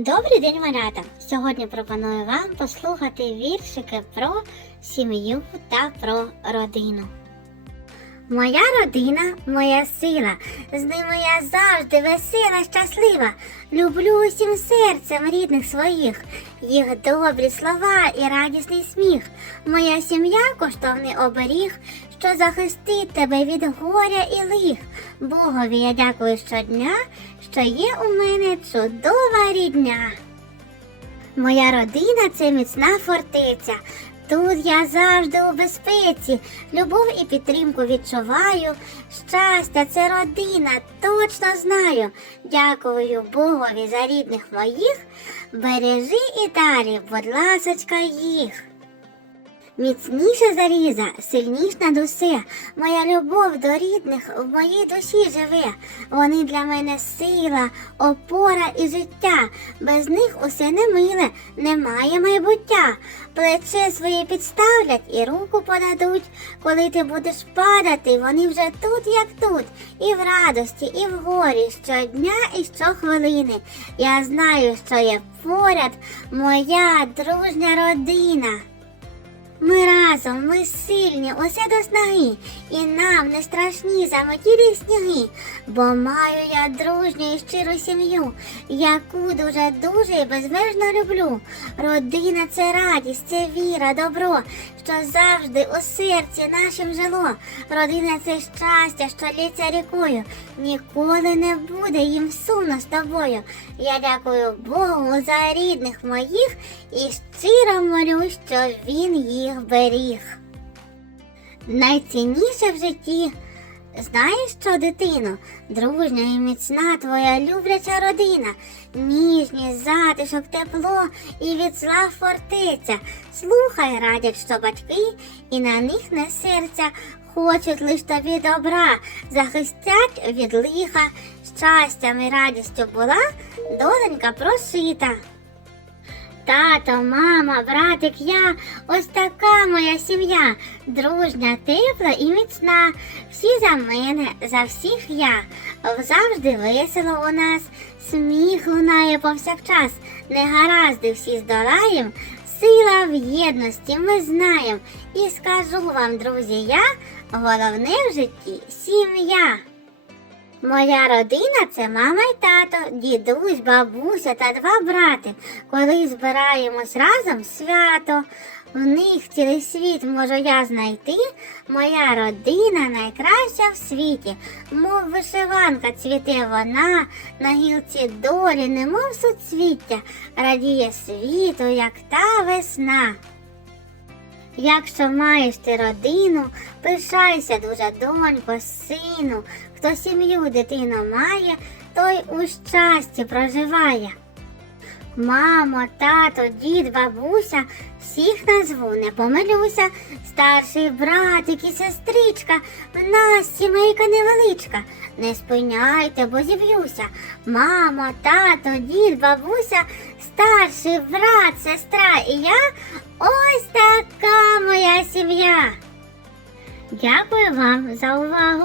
Добрий день, малята! Сьогодні пропоную вам послухати віршики про сім'ю та про родину. Моя родина, моя сила, з ними я завжди весела, щаслива. Люблю усім серцем рідних своїх, їх добрі слова і радісний сміх. Моя сім'я коштовний оберіг, що захистить тебе від горя і лих. Богові я дякую щодня, що є у мене чудова рідня. Моя родина це міцна фортеця. Тут я завжди у безпеці, любов і підтримку відчуваю. Щастя, це родина, точно знаю. Дякую Богові за рідних моїх. Бережи і далі, будь ласочка, їх. Міцніша заріза, сильніш над усе. Моя любов до рідних в моїй душі живе. Вони для мене сила, опора і життя. Без них усе немиле, немає майбуття. Плече своє підставлять і руку подадуть. Коли ти будеш падати, вони вже тут, як тут, і в радості, і в горі, щодня і щохвилини. Я знаю, що є поряд моя дружня родина. Ми разом, ми сильні, усе до снаги, і нам не страшні заметілі сніги, бо маю я дружню і щиру сім'ю, яку дуже дуже і безмежно люблю. Родина це радість, це віра, добро, що завжди у серці нашим жило. Родина це щастя, що лється рікою. Ніколи не буде їм сумно з тобою. Я дякую Богу за рідних моїх і щиро молю, що він їх беріг. Найцінніше в житті. Знаєш що, дитино, дружня і міцна твоя любляча родина, ніжність, затишок, тепло і від зла фортеця. Слухай, радять, що батьки, і на них не серця, хочуть лиш тобі добра, захистять від лиха, щастям і радістю була доленька прошита. Тато, мама, братик, я, ось така моя сім'я, дружня, тепла і міцна. Всі за мене, за всіх я. Завжди весело у нас, сміх лунає повсякчас. Негаразди всі здолаєм, сила в єдності ми знаєм. І скажу вам, друзі, я, головне в житті сім'я. Моя родина це мама й тато, дідусь, бабуся та два брати. Коли збираємось разом свято, в них цілий світ можу я знайти. Моя родина найкраща в світі, мов вишиванка цвіте вона, на гілці долі, немов суцвіття, радіє світу, як та весна. Якщо маєш ти родину, пишайся дуже, донько, сину. Хто сім'ю дитину має, той у щасті проживає. Мамо, тато, дід, бабуся, всіх назву, не помилюся. Старший братик і сестричка, в нас сімейка невеличка. Не спиняйте, бо зіб'юся. Мамо, тато, дід, бабуся, старший брат, сестра і я. Ось така моя сім'я. Дякую вам за увагу.